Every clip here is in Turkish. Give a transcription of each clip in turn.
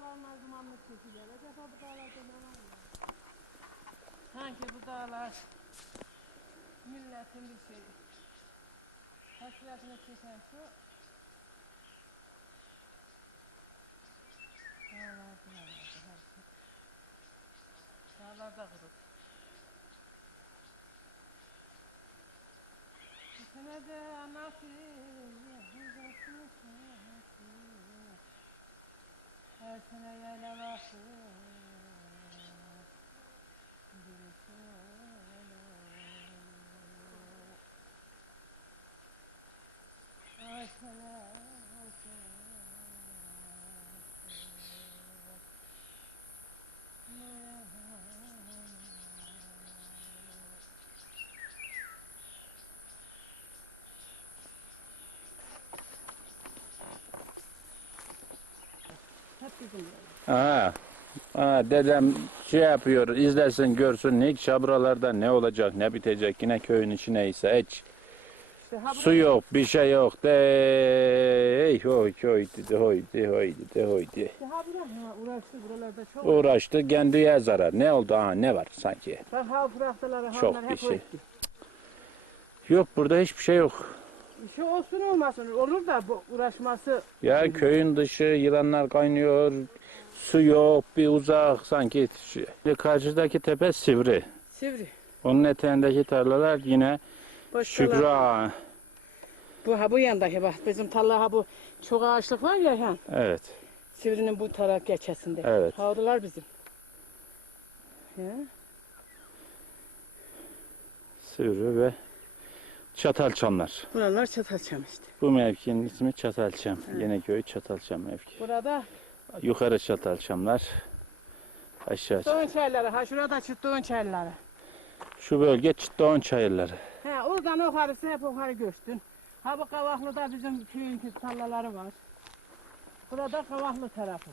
dağların arzumanlık çekilir. Acaba bu dağlar Sanki bu dağlar milletin bir şeyi. Hasretini çeker su. Dağlar da kurur. İçine de anası Etine yaylaması Aha. Dedem şey yapıyor, izlesin, görsün hiç şabralarda ne olacak, ne bitecek, yine köyün içine ise hiç. Su yok, bir şey yok. De, ey hoy hoy de hoy de hoy de hoy de. Daha ha uğraştı buralarda. çok. Uğraştı, kendine zarar. Ne oldu? Aha, ne var sanki? Ha ha bıraktılar. Çok onlar bir şey. öldü. Yok, burada hiçbir şey yok. Bir şey olsun olmasın olur da bu uğraşması Ya köyün dışı yılanlar kaynıyor, su yok, bir uzak sanki. şu- Karşıdaki tepe sivri. sivri. Onun eteğindeki tarlalar yine Başkalar. Şükra. Bu ha bu yandaki bak bizim tarla ha bu çok ağaçlık var ya ha. Evet. Sivrinin bu taraf geçesinde. Evet. Havlular bizim. Ya. Sivri ve Çatalçamlar. Buralar Çatalçam işte. Bu mevkinin ismi Çatalçam. Yeneköy Çatalçam mevki. Burada Yukarı Çatalçamlar. Aşağı. çıttığın çayları. Ha şurada çıttığın çayları. Şu bölge Çıtdoğan çayırları. He oradan yukarısı hep yukarı göçtün. Ha bu Kavaklı'da bizim köyün tarlaları var. Burada Kavaklı tarafı.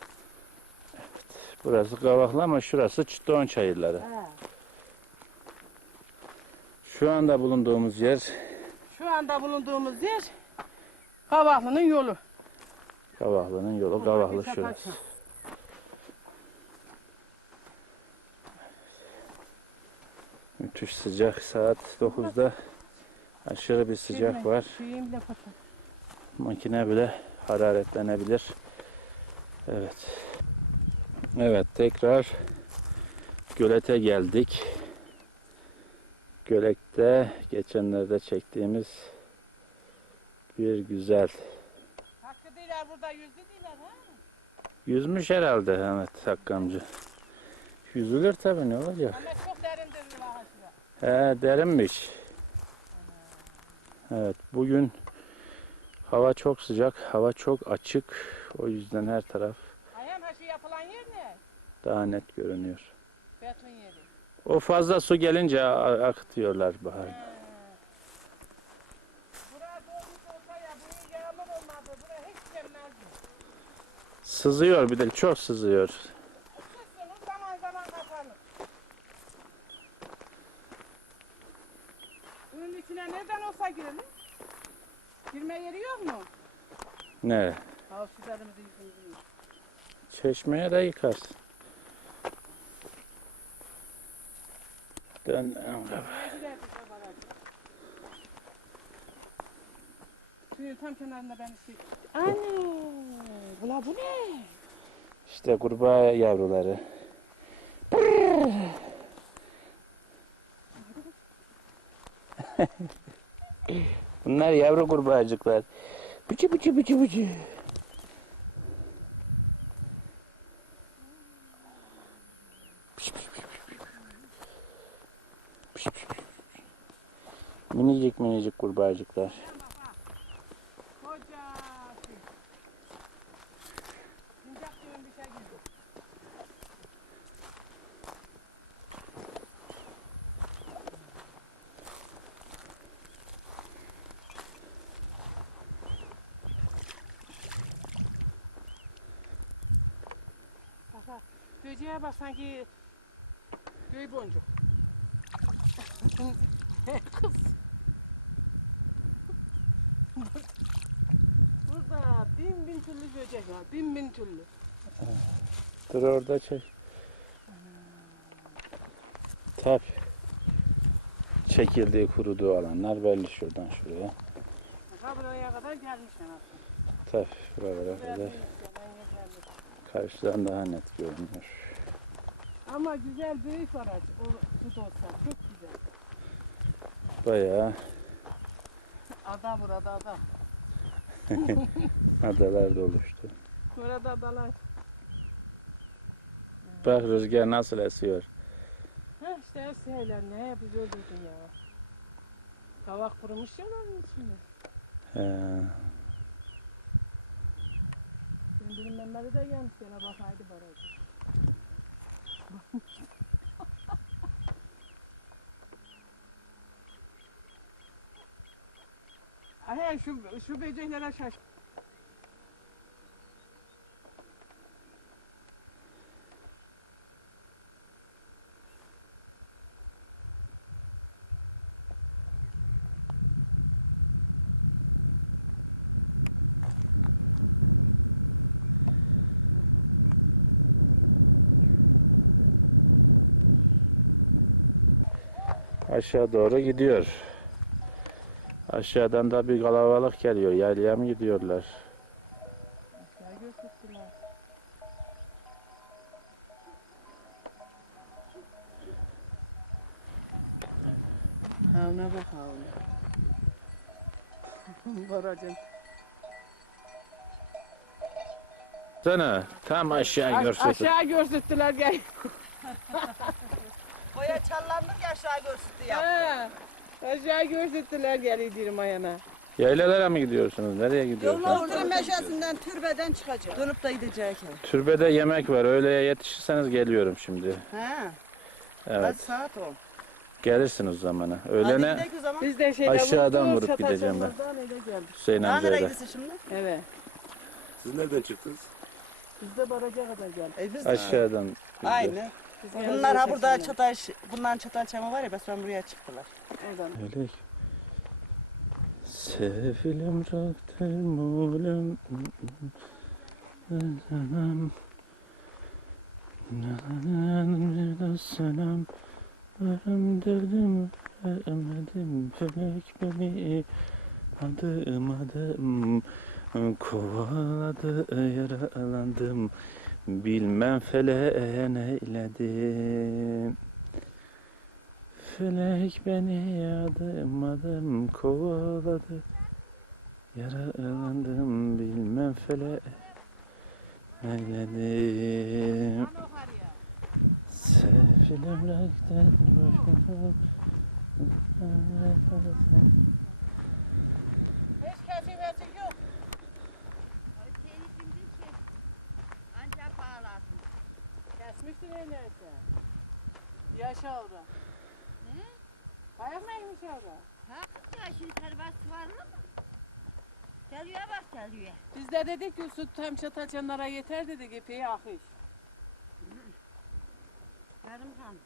Burası Kavaklı ama şurası Çıtdoğan çayırları. He. Şu anda bulunduğumuz yer anda bulunduğumuz yer Kavaklı'nın yolu. Kavaklı'nın yolu. Kavaklı şurası. Müthiş sıcak. Saat 9'da aşırı bir sıcak var. Makine bile hararetlenebilir. Evet. Evet tekrar gölete geldik. Gölekte geçenlerde çektiğimiz bir güzel. Hakkı değiller burada yüzdü değiller ha. Yüzmüş herhalde Ahmet Hakkı amca. Yüzülür tabii ne olacak? Ama çok derindir la şura. He derinmiş. Evet bugün hava çok sıcak, hava çok açık. O yüzden her taraf Ayhan ha şu yapılan yer ne? daha net görünüyor. Beton yeri. O fazla su gelince a- akıtıyorlar bahar. Sızıyor bir de çok sızıyor. Bunun içine nereden olsa girelim? Girme yeri yok mu? Ne? Yüzümüzü. Çeşmeye de yıkarsın. Kenarında ben şey... Ana! Ula bu ne? İşte kurbağa yavruları. Bunlar yavru kurbağacıklar. Bıcı bıcı bıcı bıcı. Minicik minicik kurbağacıklar. Ayhan bak bak. Koca. Sincap gibi bir şey girdi. Bak bak. Bak sanki göy boncuk. Kız. Burada bin bin türlü böcek var. Bin bin türlü. Dur orada çek. Tabi. Çekildiği kuruduğu alanlar belli şuradan şuraya. Ha buraya kadar gelmiş ana. Tabi Güzel kadar. Karşıdan daha net görünüyor. Ama güzel büyük var açık. O tut olsa çok güzel. Bayağı Ada burada ada. adalar da oluştu. Burada adalar. Bak rüzgar nasıl esiyor. Ha işte şeyler ne biz öldürdün ya. Kavak kurumuş ya onun içinde. Ee, Döndürün Mehmet'e de gelmiş gene bak haydi baraj. Ay şu şu böceklere şaş. Aşağı doğru gidiyor. Aşağıdan da bir kalabalık geliyor. Yaylaya mı gidiyorlar? Sana tam aşağı Aş- görsün. aşağı gösterdiler gel. Boya çallandık ya aşağı gösterdi ya. He. Aşağı gösterdiler gel diyorum ayağına. Yaylalara mı gidiyorsunuz? Nereye gidiyorsunuz? Yolun meşesinden türbeden çıkacak. Dönüp de gidecek. Türbede yemek var. Öğleye yetişirseniz geliyorum şimdi. He. Evet. Kaç saat ol? Gelirsiniz zamana. Hadi Öğlene gidelim o zaman. Biz de şeyle Aşağıdan vurduk, vurup çataçanlardan öyle geldik. Hüseyin Daha nereye amcayla. gidiyorsun şimdi? Evet. Siz nereden çıktınız? Biz de baraja kadar geldik. E biz de. Aşağıdan. Aynı. Bunlar ha burada çataş, bundan çatal çamı var ya ben buraya çıktılar. Oradan. Gelir. Sevilim raktım oğlum. Selam gönderdim Ölmedim felek beni Adım adım Kovaladı yaralandım Bilmem feleğe neyledim. Felek beni adım adım kovaladı Yaralandım bilmem felek Neyledim. Sevgilimlerden Hiç kesimesi yok. Kesmişsin öyleyse. Yaşa orada. Geliyor bak geliyor. Biz de dedik ki su tam çataçanlara yeter dedik epey akış. Yarım kalmış.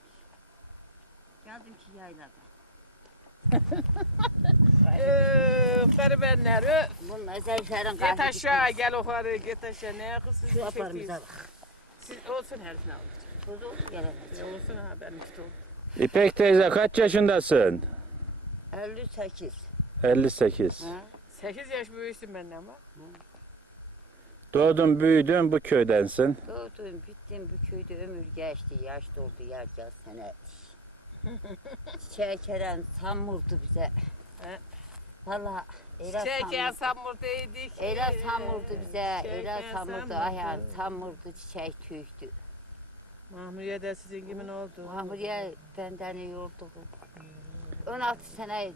Geldim ki yayladım. Öf garibenler öf. Bunun özelliklerin Git aşağı gel yukarı git aşağı ne kız siz Yaparım. Siz olsun herifine alacak. Kuzu gelemez. E, olsun ha benim o. İpek teyze kaç yaşındasın? 58. 58. Ha? 8 yaş büyüksün benden ama. Doğdun büyüdün bu köydensin. Doğdum bittim bu köyde ömür geçti. Yaş doldu yarca sene. Çiçeği keren samurdu bize. He. Valla Eyle Çiçeğe samurdu. samurdaydık. Eyle samurdu bize. Çiçeğe Eyle samurdu. samurdu. Ayağın samurdu çiçek tüydü. Mahmuriye de sizin gibi ne oldu? Hamuriye benden iyi oldu bu. 16 sene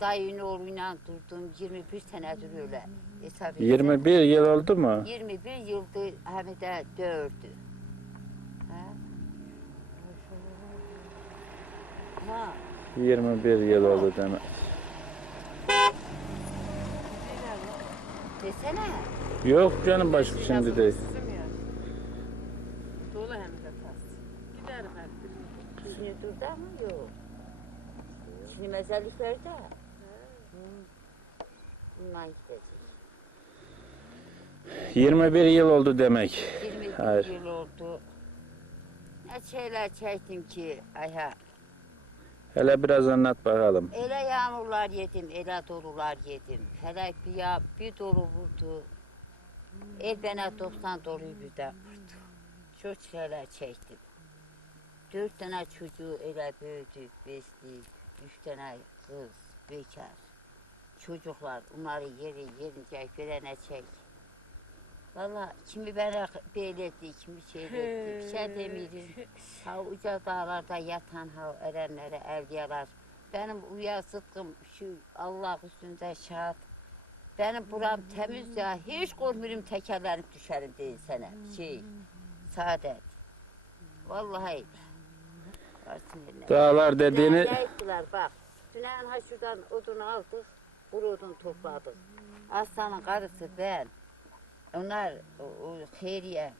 dayının oğluyla durdum. 21 senedir öyle. Hesap etsen. 21 yıl oldu mu? 21 yıldır hem de dördü. Ha? Ha. 21 yıl oldu demek. Desene. Yok canım başka şimdi değil. Dolu hem de tas. Gider ben. Şimdi dur da yok. Şimdi mezarlıklarda. Bundan gidecek. 21 yıl oldu demek. 21 Hayır. yıl oldu. Ne şeyler çektim ki Ayha. Hele biraz anlat bakalım. Ele yağmurlar yedim, ele dolular yedim. Felek bir yağ, bir dolu vurdu. El bana 90 doluyu birden vurdu. Çok şeyler çektim. Dört tane çocuğu ele büyüdük, besledik. Tane kız, bekar. Çocuklar, bunları yeri yerince birine çek. Valla kimi bana beyletti, kimi şeyletti. Bir şey demiyorum. Ha uca dağlarda yatan ha erenlere evliyalar. Benim uya sıkkım şu Allah üstünde şahit. Benim buram temiz ya. Hiç korkmuyorum tekerlenip düşerim değil sana. Şey, saadet. Vallahi. Varsın eline. Dağlar dediğini Neredeydiler bak. Tünen ha şuradan odunu aldık. Bu odun topladık. Aslanın karısı ben. Onlar o, o Hayriye.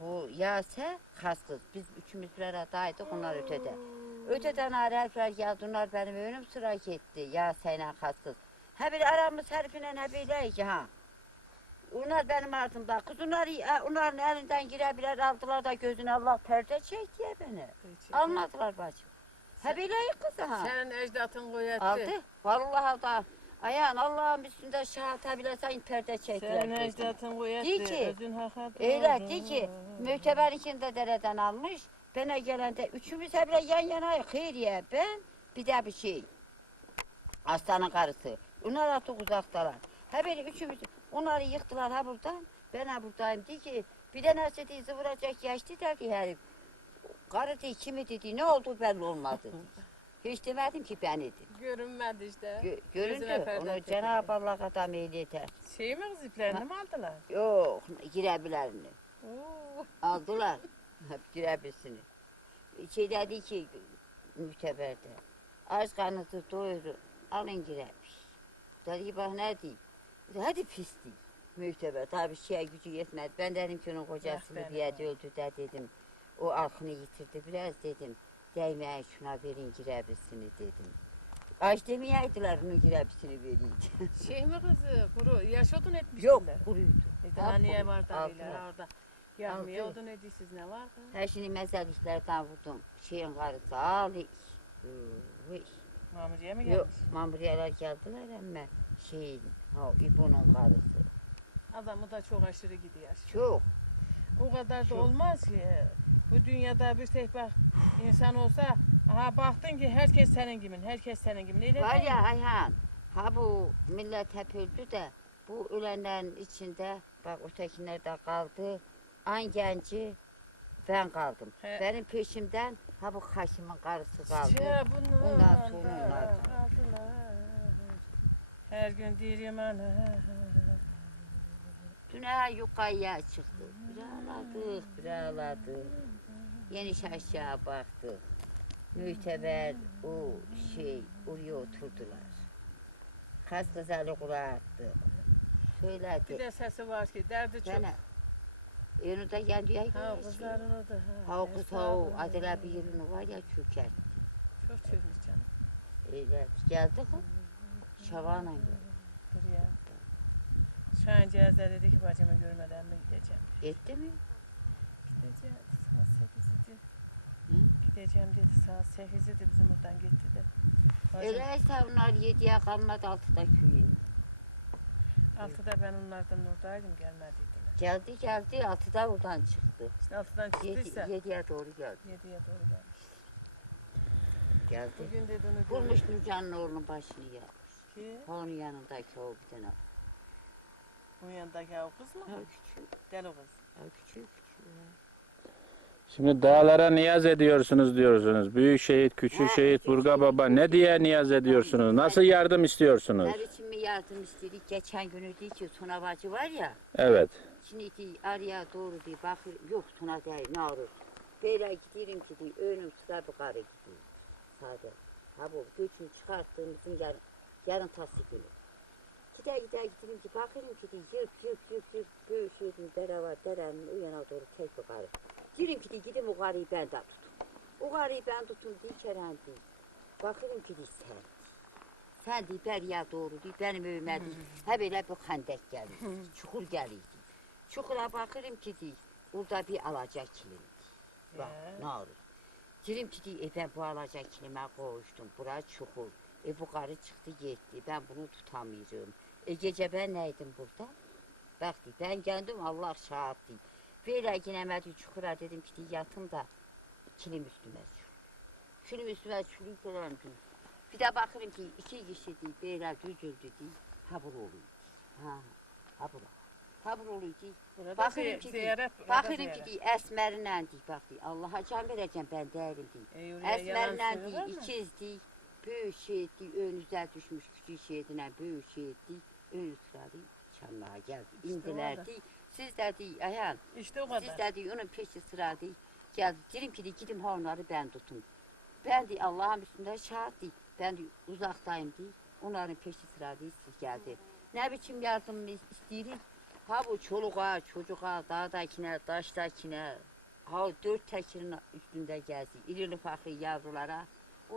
Bu Yase kaskız. Biz üçümüz bir aradaydık onlar ötede. Öteden arayıplar geldi. Onlar benim önüm sıra gitti. Yase'yle kaskız. Ha bir aramız herifine ne bileyik ha. Onlar benim ardımda. Kız onlar, onların elinden girebilir aldılar da gözüne Allah perde çekti ya beni. Almadılar bacım. Ha bileyik kızı ha. Senin ecdatın kuvvetli. Aldı. Vallahi da. Ayağın Allah'ın üstünde şahata bile sen perde çektiler. Kızım. ecdatın kuvvetli. Di ki, Özün hakat Öyle di ki müteber ikinde dereden almış. Bana gelende üçümüz hep yan yana Hayriye ben bir de bir şey. Aslanın karısı. Onlar artık uzaktalar. Ha beni üçümüz onları yıktılar ha buradan. Ben ha buradayım di ki bir de nasıl dizi vuracak yaşlı der ki herif. Karı di kimi dedi ne oldu belli olmadı. Hiç demedim ki ben idi. Görünmedi işte. Gö- göründü. Onu. Cenab-ı Allah adam eyledi. Şey mi kız iplerini mi aldılar? Yok girebilerini. Aldılar. Girebilsiniz. Şey dedi ki müteberde. Aç karnınızı doyurun. Alın giremiş. Dedi bak ne diyeyim. Hadi pislik. Müteber. Tabii şeye gücü yetmedi. Ben dedim ki onun kocasını bir yerde öldü de dedim. O aklını yitirdi biraz dedim. Değmeyin şuna verin girebilsiniz dedim. Aç demeyeydiler onun girebilsini vereyim. Şey mi kızı? Kuru yaş odun etmişsin Yok de. kuruydu. E daha niye var da Aldılar. öyle orada? Ya Aldılar. niye odun ediyorsunuz ne vardı? Her şimdi meselliklerden vurdum. Şeyin karısı ağlayış. Hıh. Mamuriye mi Yok, gelmiş? mamuriyeler geldiler ama şey, ha, İbo'nun karısı. Adamı da çok aşırı gidiyor. Çok. Bu kadar da olmaz ki. Bu dünyada bir tek bak insan olsa aha baktın ki herkes senin gibi, herkes senin gibi. Neydi? Var ya Ayhan, ha bu millet hep öldü de bu ölenlerin içinde bak ötekiler de kaldı. An genci ben kaldım. He. Benim peşimden ha bu Haşim'in karısı kaldı. İşte bunlar Ondan sonra. Her gün dirim ana. Dünya yukarıya çıktı. Biraladık, biraladık. Yeniş aşağı baktık. Müteber o şey oraya oturdular. Kas kızalı kulağı attı. Bir Söyledi. de sesi var ki derdi çok. Bana. Yanında geliyor. Ha kızların o da. Ha o kız ha o Adela bir yılını var ya çöker. Çok canım. Öyle geldi o. Şaban'a Buraya. Şahin Cihaz'da dedi ki bacımı görmeden mi gideceğim? gitti mi? Gideceğim. Saat sekizdi. Gideceğim dedi saat sekizdi bizim buradan gitti de. Öyleyse onlar yediye kalmadı altıda köye. Altıda ben onlardan oradaydım gelmedi. Geldi geldi altıda buradan çıktı. İşte altıdan çıktıysa Yedi, yediye doğru geldi. yediye doğru gelmiş. Geldi. Bugün dedi onu Bulmuş Nurcan'ın oğlunun başını ya. Ki Onun yanındaki o bir tane. bu yanındaki o kız mı? O küçük, Gel o kız. o küçük. Şimdi dağlara niyaz ediyorsunuz diyorsunuz. Büyük şehit, küçük şehit, Burga Baba ne diye niyaz ediyorsunuz? Nasıl yardım istiyorsunuz? Ne biçim bir yardım istedik? Geçen günü değil ki Tuna bacı var ya. Evet. Şimdi araya doğru değil. Bakır yok Tuna değil ne olur. Böyle giderim ki. Önüm tutar bu karı. Sade. Ha bu göçün çıkarttığımızın yar, yarın tasdik Gide gide giderim ki bakırım ki değil. Yırp yırp yırp yırp. Böyle şeydim dere var. Derenin o yana doğru tek bu karı. Girim ki değil gidim o karıyı ben de tuttum. O karıyı ben tutum değil Kerem değil. Bakırım ki değil sen. Sen değil Berya doğru değil. Benim evime değil. Ha böyle bir kandek gelir. Çukur gelir. Çukura bakırım ki değil. Burada bir alacak kilim. Bak ne olur. Dilim ki değil, e ben bu alacak kilime koştum. Bura çukur. E, bu qarı çıxdı, getdi. Mən bunu tutamayacağım. E, gecə mən nə idim burada? Bəxti, mən gəldim, Allah şahaddır. Belə ginəmədi çuxura, dedim ki, yatım da kilim üstünə çıx. Kilim üstünə çürük görəmdim. Bir də baxırım ki, iki kişidir, belə düz öldürdü. Ha, bura olur. Ha, ha, bura. Ha, bura olur ki, baxırım ki, baxırım ki, əsmərləndik, baxdı. Allaha can verəcəm, mən dəyərim, Əsmərləndik, ikizdik. Büyük şey değil, önünüze düşmüş küçük şey değil. Önünüzde değil, çamlığa geldi. İndiler orada. değil. Siz de değil, ayağım. İşte o Siz kadar. de değil, onun peşi sıra değil. Geldi, dedim ki gidin onları ben tutun. Ben de Allah'ın üstünde şahit değil. Ben de uzaktayım değil. Onların peşi sıra değil, siz geldi. Ne biçim yardım isteyirik? Ha bu çoluğa, çocuğa, dağdakine, taştakine, ha o dört tekirin üstünde gezdi. İrili ufaklı yavrulara.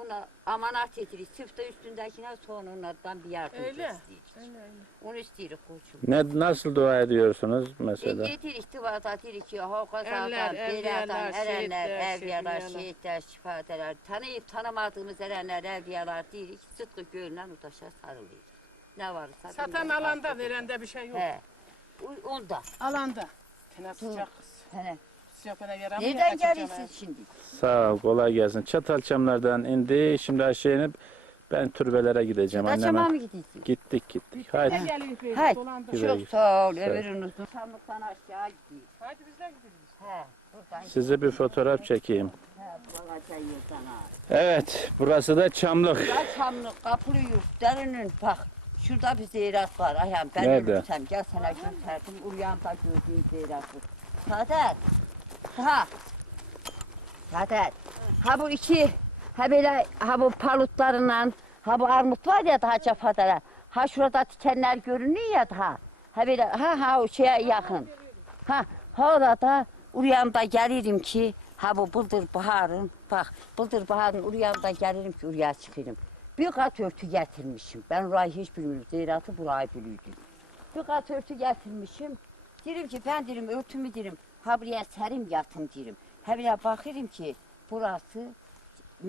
Ona amanat edirik. Sırf da üstündekine sonra onlardan bir yardım Öyle. isteyirik. Öyle, öyle. Onu isteyirik koçum. Ne nasıl dua ediyorsunuz E, mesela? yedirik tıvada dirik ki ha Eller, kazadan, beladan, erenler, evliyalar, şehitler. şifadeler, tanıyıp tanımadığımız erenler, evliyalar dirik, sıdkı gönlüne mutaşa sarılır. Ne varsa. Satan alanda verende bir şey yok. He. Bu- Onda. Alanda. Fena sıcak. He. Sıcak fena yaramıyor. Nereden geliyorsun şimdi? Sağ ol, kolay gelsin. Çatalçamlardan indi. Şimdi aşağı inip ben türbelere gideceğim. Anneme. mı gidiyorsun? Gittik gittik. ha. Hadi. Ne geliyor böyle Hay. dolandı. Güzel. Çok sağ ol, ömrün uzun. Sandıktan aşağı gidiyor. Hadi biz de gidiyoruz. Size bir fotoğraf çekeyim. Evet, burası da Çamlık. Ya Çamlı kapılı yurt derinin bak şurada bir zeyrat var ayağım ben Nerede? ölürsem gel sana gösterdim Uryan'da gördüğün zeyratı. Saadet. Ha. Saadet. Ha bu iki ha böyle ha bu palutlarından ha bu armut var ya daha çapadara. Ha şurada tikenler görünüyor ya daha. Ha böyle ha ha o şeye yakın. Ha ha orada Uryan'da gelirim ki ha bu bıldır baharın bak bıldır baharın Uryan'da gelirim ki oraya çıkarım. Bir kat örtü getirmişim. Ben orayı hiç bilmiyorum. Zeyratı burayı biliyordum. Bir kat örtü getirmişim. Derim ki ben derim örtümü derim. Habriyə sərim yatım girim. Həbirə baxırım ki, burası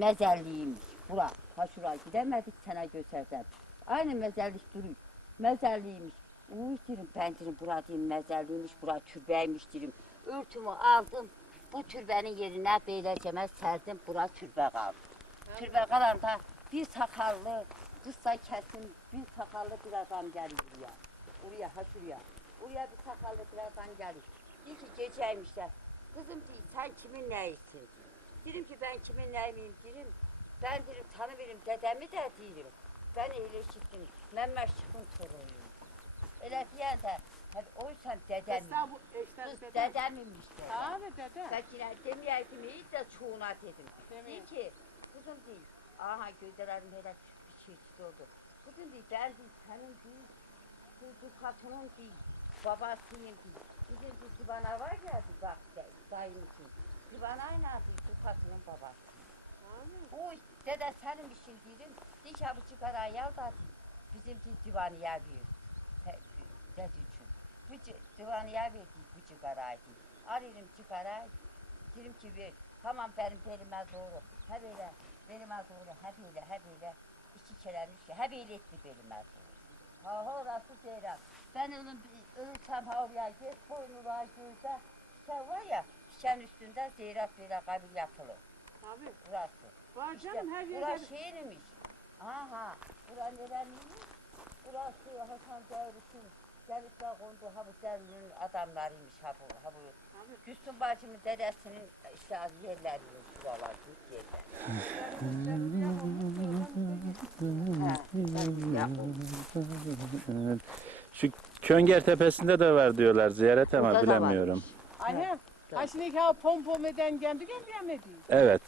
məzəlliyimiz. Bura, ha şura gidəmədik sənə göstərsən. Aynı məzəllik durur. Məzəlliyimiz. Uy deyirəm, mən deyirəm, bura deyim, məzəlliymiş, bura türbəymiş deyirəm. Örtümü aldım, bu türbənin yerinə beləcə mən sərdim, bura türbə qaldı. Türbə qalanda bir saxarlı, qısa kəsim, bir saxarlı bir adam gəlir buraya. Buraya, ha şuraya. Buraya bir saxarlı bir adam gəlir. Diyor ki geceymiş de. Kızım diyor sen kimin neyisin? Dedim ki ben kimin neyim dedim. Ben dedim tanımıyorum dedemi de değilim. Ben iyileştim. Mehmet Şık'ın torunuyum. Öyle diyen de hadi oysa dedem. Kız dedemimiş dedi. Abi dede. Ben yine demeyeydim iyi de çoğuna dedim. Değil ki kızım değil. Aha gözlerim hele bir şey oldu. Kızım değil ben değil senin değil. Kızı katının değil. Babasıyım değil. Bizim bu Sibana var ya bak değil. Sibanayla katının babası. O dede senin işin değilim. Dik ki bu çıkarayı al da bizimki divanı yer diyor? Bu divanı yer büyür bu çıkarayı. Arıyorum çıkarayı. Dilim ki bir tamam benim belime doğru. Hep öyle belime doğru. Hep öyle hep öyle. Kere. Hep öyle etti belime. Ha orası Ceylan. Ben onun ha oraya gir. Boynu gözde. Sen var ya üstünde zeyrat böyle kabir yapılır. Burası. İşte burası şeyinmiş. Aha. Bura nereniymiş? Burası Hasan Devlet'in Devlet'le kondu ha bu devletin adamlarıymış ha bu. Ha bu. Gülsün bacımın dedesinin işte yerleriymiş buralar, bu yerler. Ha, ben buraya koydum. Şu Könger Tepesi'nde de var diyorlar ziyaret ama Orada da bilemiyorum. varmış. Anne. Ha şimdi ha pom pom eden kendi kendine değil. Evet.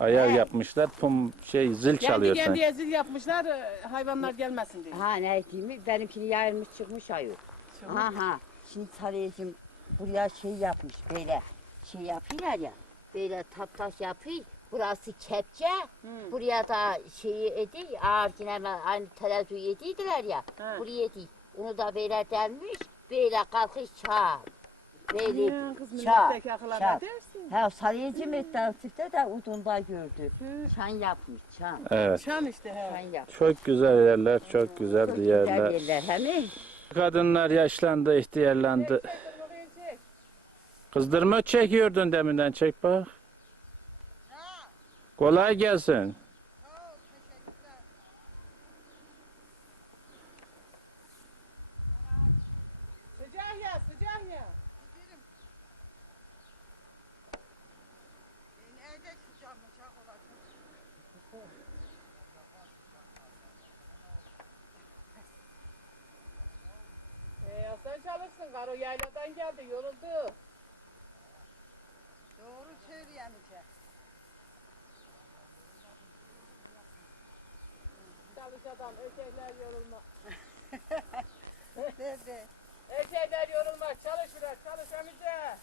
Ayağı He. yapmışlar. Pum şey zil Kendi çalıyorsun. kendiye zil yapmışlar e, hayvanlar gelmesin diye. Ha ne ettiğimi benimkini yayılmış çıkmış ayol. Aha şimdi sarayıcım buraya şey yapmış böyle şey yapıyorlar ya böyle tap taş yapıyor. Burası kepçe. Buraya da şeyi edi ağır yine aynı televizyon yediydiler ya. Buraya değil. Onu da böyle delmiş. Böyle kalkış çağır. Böyle çağ, çağ. Ha sarıyıcı metrasifte de udunda gördü. Çan yapmış, çan. Evet. Şan işte Çan he. yapmış. Çok güzel yerler, çok güzel Çok bir güzel yerler. yerler. Mi? Kadınlar yaşlandı, ihtiyarlandı. Kızdırma çekiyordun deminden çek bak. Kolay gelsin. Sıcak ya, sıcak ya. Ee, sen çalışsın, karo yayladan geldi, yoruldu. Doğru söyleyemeyeceğim. Çalış adam, erkekler yorulma. Erkekler yorulmaz, çalış biraz, çalış amice.